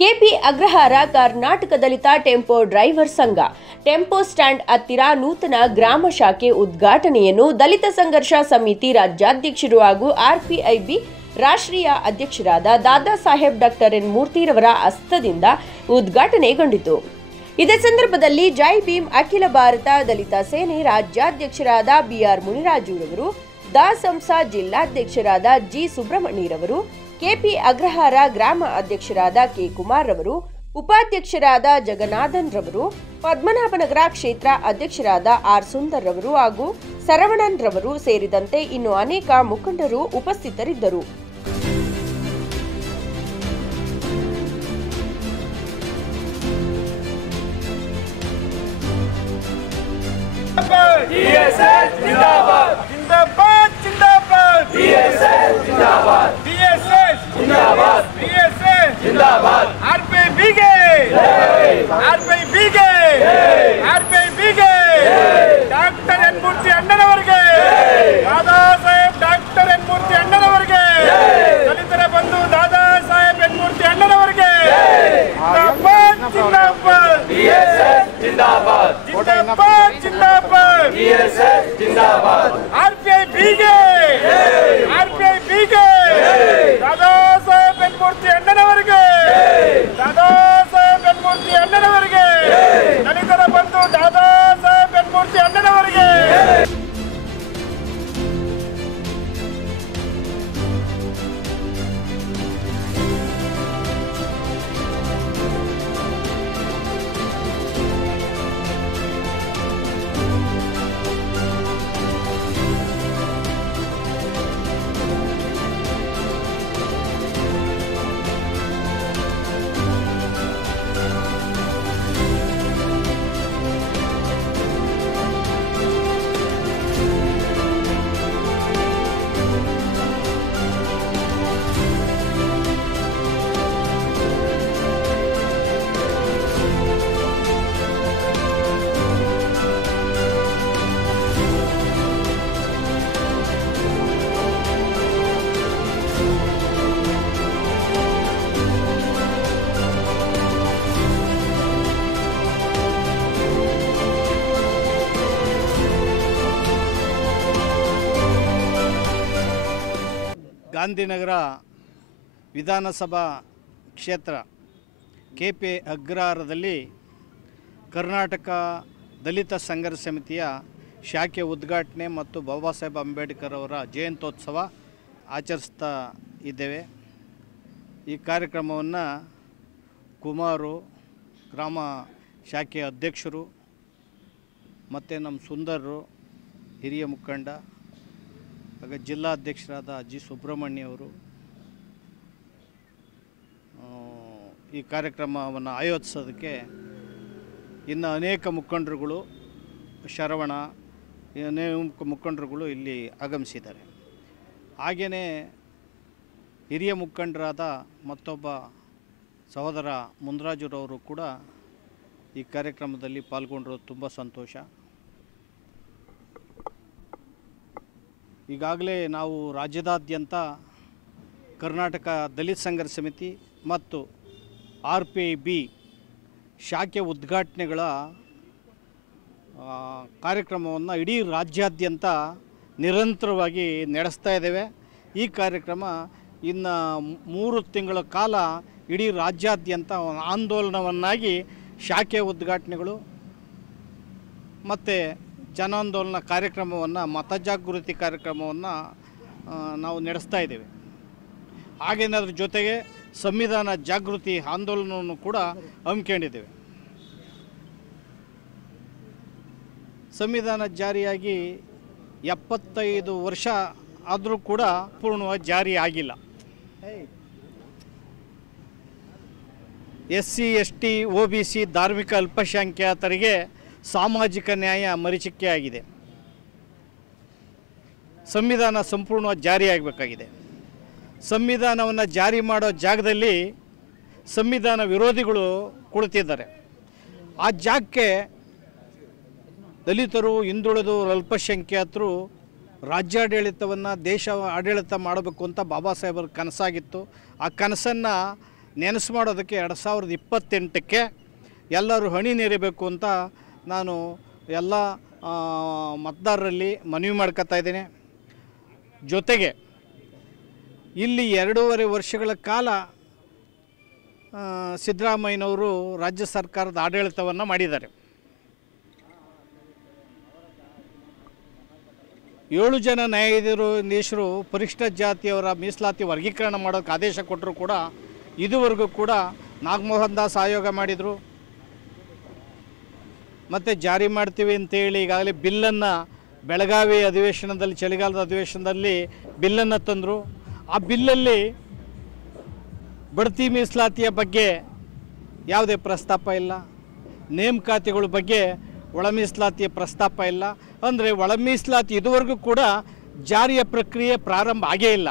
KP Agrahara Karnataka ದಲಿತ tempo driver ಸಂಘ tempo stand ಹತ್ತಿರ ನೂತನ ಗ್ರಾಮ ಶಾಖೆ ಉದ್ಘಾಟನೆಯನ್ನು ದಲಿತ ಸಂಘರ್ಷ ಸಮಿತಿ ರಾಜ್ಯಾಧ್ಯಕ್ಷರು ಹಾಗೂ ಆರ್ಪಿಐಬಿ ರಾಷ್ಟ್ರೀಯ ಅಧ್ಯಕ್ಷರಾದ ದಾದಾ ಸಾಹೇಬ್ ಡಾಕ್ಟರ್ ಎನ್ ಮೂರ್ತಿರವರ ಹಸ್ತದಿಂದ ಉದ್ಘಾಟನೆಗೊಂಡಿತು. ಇದೇ ಸಂದರ್ಭದಲ್ಲಿ ಜೈ ಭೀಮ್ ಅಖಿಲ ಭಾರತ ದಲಿತ ಸೇನೆ ರಾಜ್ಯಾಧ್ಯಕ್ಷರಾದ ಬಿಆರ್ ಮುನಿರಾಜುರವರು, ದಾಸಂಸ ಜಿಲ್ಲಾಧ್ಯಕ್ಷರಾದ ಜಿ ಸುಬ್ರಹ್ಮಣ್ಯರವರು, ಕೆಪಿ ಅಗ್ರಹಾರ ಗ್ರಾಮ ಅಧ್ಯಕ್ಷರಾದ ಕೆ ಕುಮಾರ್ ರವರು, ಉಪಾಧ್ಯಕ್ಷರಾದ ಜಗನ್ನಾಥನ್ ರವರು, ಪದ್ಮನಾಭನಗರ ಕ್ಷೇತ್ರ ಅಧ್ಯಕ್ಷರಾದ ಆರ್ ಸುಂದರ್ ರವರು ಹಾಗೂ ಸರವಣನ್ ರವರು ಸೇರಿದಂತೆ ಇನ್ನು ಅನೇಕ ಮುಖಂಡರು ಉಪಸ್ಥಿತರಿದ್ದರು. ಡಾಕ್ಟರ್ ಎನ್ ಮೂರ್ತಿ ಅಣ್ಣನವರಿಗೆ, ದಾದಾ ಸಾಹೇಬ್ ಡಾಕ್ಟರ್ ಎನ್ ಮೂರ್ತಿ ಅಣ್ಣನವರಿಗೆ, ದಲಿತರ ಬಂಧು ದಾದಾ ಸಾಹೇಬ್ ಎನ್ ಮೂರ್ತಿ ಅಣ್ಣನವರಿಗೆ ಆರ್ಪಿಐಬಿಗೆ ದಾದಾ ಸಾಹೇಬ್ ಎನ್ ಮೂರ್ತಿ ಅಣ್ಣನವರಿಗೆ, ದಾದಾ ಸಾಹೇಬ್ ಎನ್ ಮೂರ್ತಿ ಅಣ್ಣನವರಿಗೆ, ದಲಿತರ ಬಂಧು ದಾದಾ ಸಾಹೇಬ್ ಎನ್ ಮೂರ್ತಿ ಅಣ್ಣನವರಿಗೆ. ಗಾಂಧಿನಗರ ವಿಧಾನಸಭಾ ಕ್ಷೇತ್ರ ಕೆಪಿ ಅಗ್ರಹಾರದಲ್ಲಿ ಕರ್ನಾಟಕ ದಲಿತ ಸಂಘರ್ಷ ಸಮಿತಿಯ ಶಾಖೆ ಉದ್ಘಾಟನೆ ಮತ್ತು ಬಾಬಾ ಸಾಹೇಬ್ ಅಂಬೇಡ್ಕರ್ ಅವರ ಜಯಂತ್ಯೋತ್ಸವ ಆಚರಿಸ್ತಾ ಇದ್ದೇವೆ. ಈ ಕಾರ್ಯಕ್ರಮವನ್ನು ಕುಮಾರು ಗ್ರಾಮ ಶಾಖೆ ಅಧ್ಯಕ್ಷರು ಮತ್ತು ನಮ್ಮ ಸುಂದರರು, ಹಿರಿಯ ಮುಖಂಡ ಆಗ ಜಿಲ್ಲಾಧ್ಯಕ್ಷರಾದ ಜಿ ಸುಬ್ರಹ್ಮಣ್ಯ ಅವರು ಈ ಕಾರ್ಯಕ್ರಮವನ್ನು ಆಯೋಜಿಸೋದಕ್ಕೆ ಇನ್ನು ಅನೇಕ ಮುಖಂಡರುಗಳು, ಶರವಣ ಅನೇಕ ಮುಖಂಡರುಗಳು ಇಲ್ಲಿ ಆಗಮಿಸಿದ್ದಾರೆ. ಹಾಗೆಯೇ ಹಿರಿಯ ಮುಖಂಡರಾದ ಮತ್ತೊಬ್ಬ ಸಹೋದರ ಮುನಿರಾಜುರವರು ಕೂಡ ಈ ಕಾರ್ಯಕ್ರಮದಲ್ಲಿ ಪಾಲ್ಗೊಂಡಿರೋದು ತುಂಬ ಸಂತೋಷ. ಈಗಾಗಲೇ ನಾವು ರಾಜ್ಯದಾದ್ಯಂತ ಕರ್ನಾಟಕ ದಲಿತ ಸಂಘರ್ಷ ಸಮಿತಿ ಮತ್ತು ಆರ್ಪಿಐಬಿ ಶಾಖೆ ಉದ್ಘಾಟನೆಗಳ ಕಾರ್ಯಕ್ರಮವನ್ನು ಇಡೀ ರಾಜ್ಯಾದ್ಯಂತ ನಿರಂತರವಾಗಿ ನಡೆಸ್ತಾ ಇದ್ದೇವೆ. ಈ ಕಾರ್ಯಕ್ರಮ ಇನ್ನು 3 ತಿಂಗಳ ಕಾಲ ಇಡೀ ರಾಜ್ಯಾದ್ಯಂತ ಆಂದೋಲನವನ್ನಾಗಿ ಶಾಖೆ ಉದ್ಘಾಟನೆಗಳು ಮತ್ತು ಜನಾಂದೋಲನ ಕಾರ್ಯಕ್ರಮವನ್ನು, ಮತಜಾಗೃತಿ ಕಾರ್ಯಕ್ರಮವನ್ನು ನಾವು ನಡೆಸ್ತಾ ಇದ್ದೇವೆ. ಹಾಗೆಯೇ ಅದರ ಜೊತೆಗೆ ಸಂವಿಧಾನ ಜಾಗೃತಿ ಆಂದೋಲನವನ್ನು ಕೂಡ ಹಮ್ಮಿಕೊಂಡಿದ್ದೇವೆ. ಸಂವಿಧಾನ ಜಾರಿಯಾಗಿ 75 ವರ್ಷ ಆದರೂ ಕೂಡ ಪೂರ್ಣವಾಗಿ ಜಾರಿ ಆಗಿಲ್ಲ. SC ST OBC ಧಾರ್ಮಿಕ ಅಲ್ಪಸಂಖ್ಯಾತರಿಗೆ ಸಾಮಾಜಿಕ ನ್ಯಾಯ ಮರೀಚಿಕೆಯಾಗಿದೆ. ಸಂವಿಧಾನ ಸಂಪೂರ್ಣವಾಗಿ ಜಾರಿಯಾಗಬೇಕಾಗಿದೆ. ಸಂವಿಧಾನವನ್ನು ಜಾರಿ ಮಾಡೋ ಜಾಗದಲ್ಲಿ ಸಂವಿಧಾನ ವಿರೋಧಿಗಳು ಕುಳಿತಿದ್ದಾರೆ. ಆ ಜಾಗಕ್ಕೆ ದಲಿತರು, ಹಿಂದುಳಿದು, ಅಲ್ಪಸಂಖ್ಯಾತರು ರಾಜ್ಯಾಡಳಿತವನ್ನು, ದೇಶ ಆಡಳಿತ ಮಾಡಬೇಕು ಅಂತ ಬಾಬಾ ಸಾಹೇಬರ ಕನಸಾಗಿತ್ತು. ಆ ಕನಸನ್ನು ನೆನೆಸು ಮಾಡೋದಕ್ಕೆ 2028ಕ್ಕೆ ಎಲ್ಲರೂ ಹಣಿ ನೆರಿಬೇಕು ಅಂತ ನಾನು ಎಲ್ಲ ಮತದಾರರಲ್ಲಿ ಮನವಿ ಮಾಡ್ಕೊತಾ ಇದ್ದೀನಿ. ಜೊತೆಗೆ ಇಲ್ಲಿ 2.5 ವರ್ಷಗಳ ಕಾಲ ಸಿದ್ದರಾಮಯ್ಯನವರು ರಾಜ್ಯ ಸರ್ಕಾರದ ಆಡಳಿತವನ್ನು ಮಾಡಿದ್ದಾರೆ. 7 ಜನ ನ್ಯಾಯಾಧೀಶರು ಪರಿಶಿಷ್ಟ ಜಾತಿಯವರ ಮೀಸಲಾತಿ ವರ್ಗೀಕರಣ ಮಾಡೋಕ್ಕೆ ಆದೇಶ ಕೊಟ್ಟರು ಕೂಡ ಇದುವರೆಗೂ ಕೂಡ ನಾಗಮೋಹನ್ ದಾಸ್ ಆಯೋಗ ಮಾಡಿದರು, ಮತ್ತು ಜಾರಿ ಮಾಡ್ತೀವಿ ಅಂತೇಳಿ ಈಗಾಗಲೇ ಬಿಲ್ಲನ್ನು ಬೆಳಗಾವಿ ಅಧಿವೇಶನದಲ್ಲಿ, ಚಳಿಗಾಲದ ಅಧಿವೇಶನದಲ್ಲಿ ಬಿಲ್ಲನ್ನು ತಂದರು. ಆ ಬಿಲ್ಲಲ್ಲಿ ಬಡ್ತಿ ಮೀಸಲಾತಿಯ ಬಗ್ಗೆ ಯಾವುದೇ ಪ್ರಸ್ತಾಪ ಇಲ್ಲ, ನೇಮಕಾತಿಗಳ ಬಗ್ಗೆ ಒಳ ಮೀಸಲಾತಿಯ ಪ್ರಸ್ತಾಪ ಇಲ್ಲ. ಅಂದರೆ ಒಳ ಮೀಸಲಾತಿ ಇದುವರೆಗೂ ಕೂಡ ಜಾರಿಯ ಪ್ರಕ್ರಿಯೆ ಪ್ರಾರಂಭ ಆಗೇ ಇಲ್ಲ.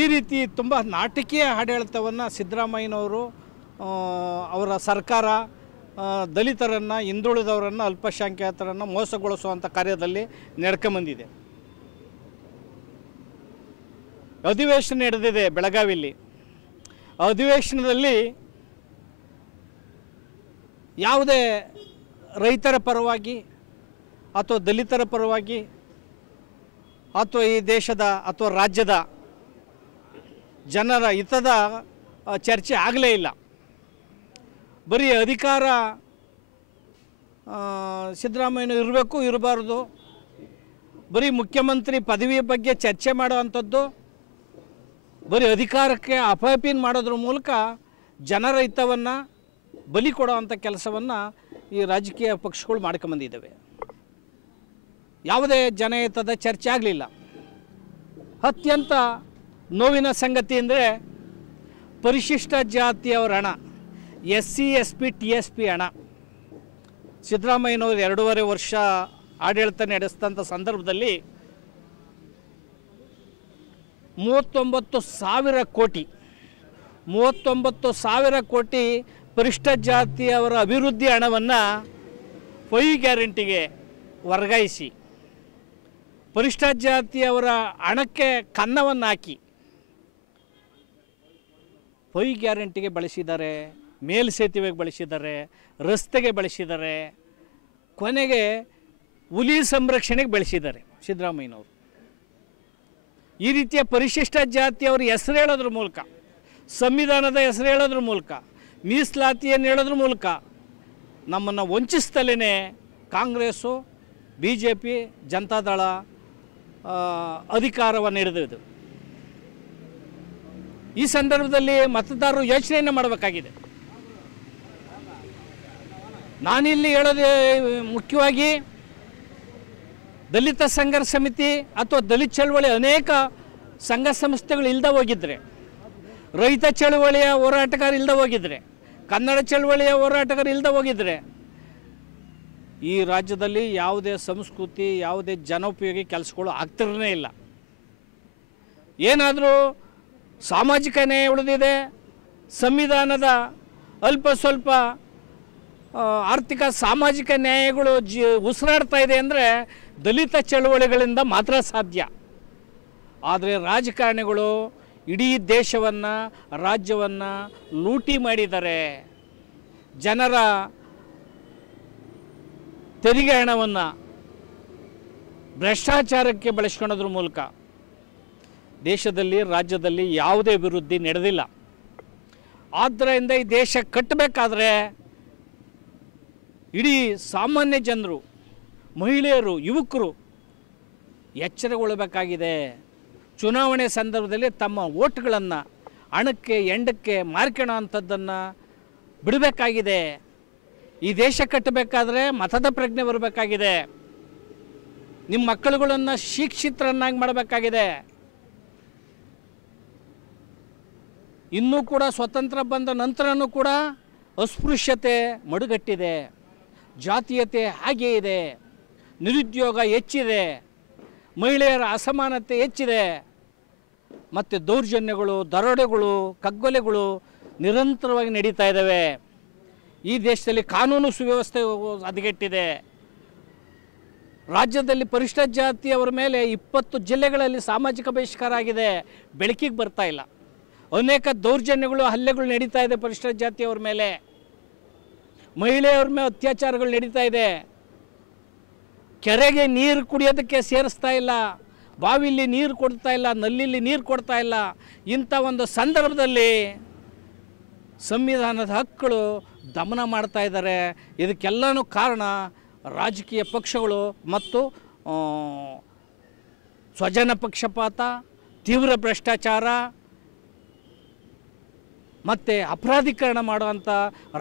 ಈ ರೀತಿ ತುಂಬ ನಾಟಕೀಯ ಆಡಳಿತವನ್ನು ಸಿದ್ದರಾಮಯ್ಯನವರು ಅವರ ಸರ್ಕಾರ ದಲಿತರನ್ನು, ಹಿಂದುಳಿದವರನ್ನು, ಅಲ್ಪಸಂಖ್ಯಾತರನ್ನು ಮೋಸಗೊಳಿಸುವಂಥ ಕಾರ್ಯದಲ್ಲಿ ನಡ್ಕೊಂಬಂದಿದೆ. ಅಧಿವೇಶನ ನಡೆದಿದೆ ಬೆಳಗಾವಿಯಲ್ಲಿ. ಅಧಿವೇಶನದಲ್ಲಿ ಯಾವುದೇ ರೈತರ ಪರವಾಗಿ ಅಥವಾ ದಲಿತರ ಪರವಾಗಿ ಅಥವಾ ಈ ದೇಶದ ಅಥವಾ ರಾಜ್ಯದ ಜನರ ಹಿತದ ಚರ್ಚೆ ಆಗಲೇ ಇಲ್ಲ. ಬರೀ ಅಧಿಕಾರ ಸಿದ್ದರಾಮಯ್ಯ ಇರಬೇಕು, ಇರಬಾರ್ದು, ಬರೀ ಮುಖ್ಯಮಂತ್ರಿ ಪದವಿಯ ಬಗ್ಗೆ ಚರ್ಚೆ ಮಾಡುವಂಥದ್ದು, ಬರೀ ಅಧಿಕಾರಕ್ಕೆ ಅಪಹೀನ ಮಾಡೋದ್ರ ಮೂಲಕ ಜನರ ಹಿತವನ್ನು ಬಲಿ ಕೊಡೋವಂಥ ಕೆಲಸವನ್ನು ಈ ರಾಜಕೀಯ ಪಕ್ಷಗಳು ಮಾಡ್ಕೊಂಬಂದಿದ್ದಾವೆ. ಯಾವುದೇ ಜನಹಿತದ ಚರ್ಚೆ ಆಗಲಿಲ್ಲ. ಅತ್ಯಂತ ನೋವಿನ ಸಂಗತಿ ಅಂದರೆ ಪರಿಶಿಷ್ಟ ಜಾತಿಯವರ ಹಣ, SC ST TSP ಹಣ ಸಿದ್ದರಾಮಯ್ಯನವರು 2.5 ವರ್ಷ ಆಡಳಿತ ನಡೆಸಿದಂಥ ಸಂದರ್ಭದಲ್ಲಿ 39,000 ಕೋಟಿ ಪರಿಶಿಷ್ಟ ಜಾತಿಯವರ ಅಭಿವೃದ್ಧಿ ಹಣವನ್ನು 5 ಗ್ಯಾರಂಟಿಗೆ ವರ್ಗಾಯಿಸಿ ಪರಿಶಿಷ್ಟ ಜಾತಿಯವರ ಹಣಕ್ಕೆ ಕನ್ನವನ್ನು ಹಾಕಿ 5 ಗ್ಯಾರಂಟಿಗೆ ಬಳಸಿದ್ದಾರೆ, ಮೇಲ್ಸೇತುವೆಗೆ ಬಳಸಿದ್ದಾರೆ, ರಸ್ತೆಗೆ ಬಳಸಿದ್ದಾರೆ, ಕೊನೆಗೆ ಹುಲಿ ಸಂರಕ್ಷಣೆಗೆ ಬಳಸಿದ್ದಾರೆ ಸಿದ್ದರಾಮಯ್ಯನವರು. ಈ ರೀತಿಯ ಪರಿಶಿಷ್ಟ ಜಾತಿಯವರು ಹೆಸರು ಹೇಳೋದ್ರ ಮೂಲಕ, ಸಂವಿಧಾನದ ಹೆಸರು ಹೇಳೋದ್ರ ಮೂಲಕ, ಮೀಸಲಾತಿಯನ್ನು ಹೇಳೋದ್ರ ಮೂಲಕ ನಮ್ಮನ್ನು ವಂಚಿಸ್ತಲೇ ಕಾಂಗ್ರೆಸ್ಸು, BJP, ಜನತಾದಳ ಅಧಿಕಾರವನ್ನು ಹಿಡಿದಿದ್ದು. ಈ ಸಂದರ್ಭದಲ್ಲಿ ಮತದಾರರು ಯೋಚನೆಯನ್ನು ಮಾಡಬೇಕಾಗಿದೆ. ನಾನಿಲ್ಲಿ ಹೇಳೋದೇ ಮುಖ್ಯವಾಗಿ ದಲಿತ ಸಂಘರ್ಷ ಸಮಿತಿ ಅಥವಾ ದಲಿತ ಚಳವಳಿ ಅನೇಕ ಸಂಘ ಸಂಸ್ಥೆಗಳು ಇಲ್ಲದೆ ಹೋಗಿದ್ರೆ, ರೈತ ಚಳವಳಿಯ ಹೋರಾಟಗಾರ ಇಲ್ಲದೆ ಹೋಗಿದ್ರೆ, ಕನ್ನಡ ಚಳವಳಿಯ ಹೋರಾಟಗಾರ ಇಲ್ಲದೆ ಹೋಗಿದ್ರೆ ಈ ರಾಜ್ಯದಲ್ಲಿ ಯಾವುದೇ ಸಂಸ್ಕೃತಿ, ಯಾವುದೇ ಜನೋಪಯೋಗಿ ಕೆಲಸಗಳು ಆಗ್ತಿರನೇ ಇಲ್ಲ. ಏನಾದರೂ ಸಾಮಾಜಿಕ ನ್ಯಾಯ ಉಳಿದಿದೆ, ಸಂವಿಧಾನದ ಅಲ್ಪ ಸ್ವಲ್ಪ ಆರ್ಥಿಕ ಸಾಮಾಜಿಕ ನ್ಯಾಯಗಳು ಉಸಿರಾಡ್ತಾ ಇದೆ ಅಂದರೆ ದಲಿತ ಚಳವಳಿಗಳಿಂದ ಮಾತ್ರ ಸಾಧ್ಯ. ಆದರೆ ರಾಜಕಾರಣಿಗಳು ಇಡೀ ದೇಶವನ್ನು, ರಾಜ್ಯವನ್ನು ಲೂಟಿ ಮಾಡಿದ್ದಾರೆ. ಜನರ ತೆರಿಗೆ ಹಣವನ್ನು ಭ್ರಷ್ಟಾಚಾರಕ್ಕೆ ಬಳಸ್ಕೊಳ್ಳೋದ್ರ ಮೂಲಕ ದೇಶದಲ್ಲಿ, ರಾಜ್ಯದಲ್ಲಿ ಯಾವುದೇ ಅಭಿವೃದ್ಧಿ ನಡೆದಿಲ್ಲ. ಆದ್ದರಿಂದ ಈ ದೇಶ ಕಟ್ಟಬೇಕಾದ್ರೆ ಇಡೀ ಸಾಮಾನ್ಯ ಜನರು, ಮಹಿಳೆಯರು, ಯುವಕರು ಎಚ್ಚರಗೊಳ್ಳಬೇಕಾಗಿದೆ. ಚುನಾವಣೆ ಸಂದರ್ಭದಲ್ಲಿ ತಮ್ಮ ಓಟ್ಗಳನ್ನು ಹಣಕ್ಕೆ, ಎಂಡಕ್ಕೆ ಮಾರ್ಕೊಳ್ಳೋ ಅಂಥದ್ದನ್ನು ಬಿಡಬೇಕಾಗಿದೆ. ಈ ದೇಶ ಕಟ್ಟಬೇಕಾದ್ರೆ ಮತದ ಪ್ರಜ್ಞೆ ಬರಬೇಕಾಗಿದೆ. ನಿಮ್ಮ ಮಕ್ಕಳುಗಳನ್ನು ಶಿಕ್ಷಿತರನ್ನಾಗಿ ಮಾಡಬೇಕಾಗಿದೆ. ಇನ್ನೂ ಕೂಡ ಸ್ವತಂತ್ರ ಬಂದ ನಂತರನೂ ಕೂಡ ಅಸ್ಪೃಶ್ಯತೆ ಮಡುಗಟ್ಟಿದೆ, ಜಾತೀಯತೆ ಹಾಗೇ ಇದೆ, ನಿರುದ್ಯೋಗ ಹೆಚ್ಚಿದೆ, ಮಹಿಳೆಯರ ಅಸಮಾನತೆ ಹೆಚ್ಚಿದೆ, ಮತ್ತು ದೌರ್ಜನ್ಯಗಳು, ದರೋಡೆಗಳು, ಕಗ್ಗೊಲೆಗಳು ನಿರಂತರವಾಗಿ ನಡೀತಾ ಇದ್ದಾವೆ. ಈ ದೇಶದಲ್ಲಿ ಕಾನೂನು ಸುವ್ಯವಸ್ಥೆ ಹದಗೆಟ್ಟಿದೆ. ರಾಜ್ಯದಲ್ಲಿ ಪರಿಶಿಷ್ಟ ಜಾತಿಯವರ ಮೇಲೆ 20 ಜಿಲ್ಲೆಗಳಲ್ಲಿ ಸಾಮಾಜಿಕ ಬಹಿಷ್ಕಾರ ಆಗಿದೆ, ಬೆಳಕಿಗೆ ಬರ್ತಾ ಇಲ್ಲ. ಅನೇಕ ದೌರ್ಜನ್ಯಗಳು, ಹಲ್ಲೆಗಳು ನಡೀತಾ ಇದೆ ಪರಿಶಿಷ್ಟ ಜಾತಿಯವ್ರ ಮೇಲೆ, ಮಹಿಳೆಯವ್ರ ಮೇಲೆ ಅತ್ಯಾಚಾರಗಳು ನಡೀತಾ ಇದೆ. ಕೆರೆಗೆ ನೀರು ಕುಡಿಯೋದಕ್ಕೆ ಸೇರಿಸ್ತಾ ಇಲ್ಲ, ಬಾವಿಲಿ ನೀರು ಕೊಡ್ತಾ ಇಲ್ಲ, ನಲ್ಲಿಲಿ ನೀರು ಕೊಡ್ತಾ ಇಲ್ಲ. ಇಂಥ ಒಂದು ಸಂದರ್ಭದಲ್ಲಿ ಸಂವಿಧಾನದ ಹಕ್ಕುಗಳು ದಮನ ಮಾಡ್ತಾ ಇದ್ದಾರೆ. ಇದಕ್ಕೆಲ್ಲನೂ ಕಾರಣ ರಾಜಕೀಯ ಪಕ್ಷಗಳು ಮತ್ತು ಸ್ವಜನ ಪಕ್ಷಪಾತ, ತೀವ್ರ ಭ್ರಷ್ಟಾಚಾರ ಮತ್ತು ಅಪರಾಧೀಕರಣ ಮಾಡುವಂಥ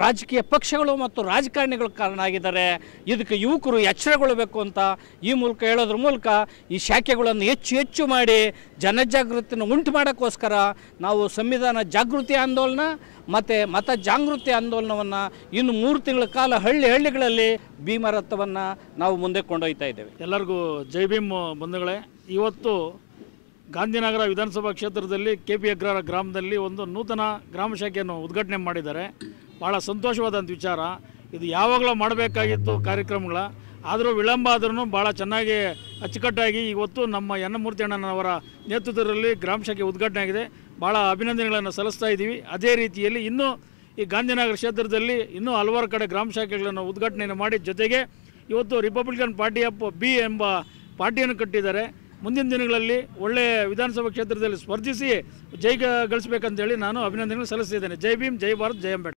ರಾಜಕೀಯ ಪಕ್ಷಗಳು ಮತ್ತು ರಾಜಕಾರಣಿಗಳು ಕಾರಣ ಆಗಿದ್ದಾರೆ. ಇದಕ್ಕೆ ಯುವಕರು ಎಚ್ಚರಗೊಳ್ಳಬೇಕು ಅಂತ ಈ ಮೂಲಕ ಹೇಳೋದ್ರ ಮೂಲಕ ಈ ಶಾಖೆಗಳನ್ನು ಹೆಚ್ಚು ಮಾಡಿ ಜನಜಾಗೃತಿಯನ್ನು ಉಂಟು ಮಾಡೋಕ್ಕೋಸ್ಕರ ನಾವು ಸಂವಿಧಾನ ಜಾಗೃತಿ ಆಂದೋಲನ ಮತ್ತು ಮತ ಜಾಗೃತಿ ಆಂದೋಲನವನ್ನು ಇನ್ನು 3 ತಿಂಗಳ ಕಾಲ ಹಳ್ಳಿಗಳಲ್ಲಿ ಭೀಮರಥವನ್ನು ನಾವು ಮುಂದೆ ಕೊಂಡೊಯ್ತಾ ಇದ್ದೇವೆ. ಎಲ್ಲರಿಗೂ ಜೈ ಭೀಮ್ ಬಂಧುಗಳೇ. ಇವತ್ತು ಗಾಂಧಿನಗರ ವಿಧಾನಸಭಾ ಕ್ಷೇತ್ರದಲ್ಲಿ KP ಅಗ್ರಹಾರ ಗ್ರಾಮದಲ್ಲಿ ಒಂದು ನೂತನ ಗ್ರಾಮ ಶಾಖೆಯನ್ನು ಉದ್ಘಾಟನೆ ಮಾಡಿದ್ದಾರೆ. ಭಾಳ ಸಂತೋಷವಾದಂಥ ವಿಚಾರ. ಇದು ಯಾವಾಗಲೂ ಮಾಡಬೇಕಾಗಿತ್ತು ಕಾರ್ಯಕ್ರಮಗಳ, ಆದರೂ ವಿಳಂಬ ಆದ್ರೂ ಭಾಳ ಚೆನ್ನಾಗಿ ಅಚ್ಚುಕಟ್ಟಾಗಿ ಇವತ್ತು ನಮ್ಮ ಯನ್ನಮೂರ್ತಿ ಅಣ್ಣನವರ ನೇತೃತ್ವದಲ್ಲಿ ಗ್ರಾಮ ಶಾಖೆ ಉದ್ಘಾಟನೆ ಆಗಿದೆ. ಭಾಳ ಅಭಿನಂದನೆಗಳನ್ನು ಸಲ್ಲಿಸ್ತಾ ಇದ್ದೀವಿ. ಅದೇ ರೀತಿಯಲ್ಲಿ ಇನ್ನೂ ಈ ಗಾಂಧಿನಗರ ಕ್ಷೇತ್ರದಲ್ಲಿ ಇನ್ನೂ ಹಲವಾರು ಕಡೆ ಗ್ರಾಮ ಶಾಖೆಗಳನ್ನು ಉದ್ಘಾಟನೆಯನ್ನು ಮಾಡಿ, ಜೊತೆಗೆ ಇವತ್ತು ರಿಪಬ್ಲಿಕನ್ ಪಾರ್ಟಿ ಆಫ್ ಬಿ ಎಂಬ ಪಾರ್ಟಿಯನ್ನು ಕಟ್ಟಿದ್ದಾರೆ. ಮುಂದಿನ ದಿನಗಳಲ್ಲಿ ಒಳ್ಳೆಯ ವಿಧಾನಸಭಾ ಕ್ಷೇತ್ರದಲ್ಲಿ ಸ್ಪರ್ಧಿಸಿ ಜಯ ಗಳಿಸಬೇಕಂತೇಳಿ ನಾನು ಅಭಿನಂದನೆಗಳು ಸಲ್ಲಿಸ್ತಿದ್ದೇನೆ. ಜೈ ಭೀಮ್, ಜೈ ಭಾರತ್, ಜೈ ಅಂಬೇಡ್ಕರ್.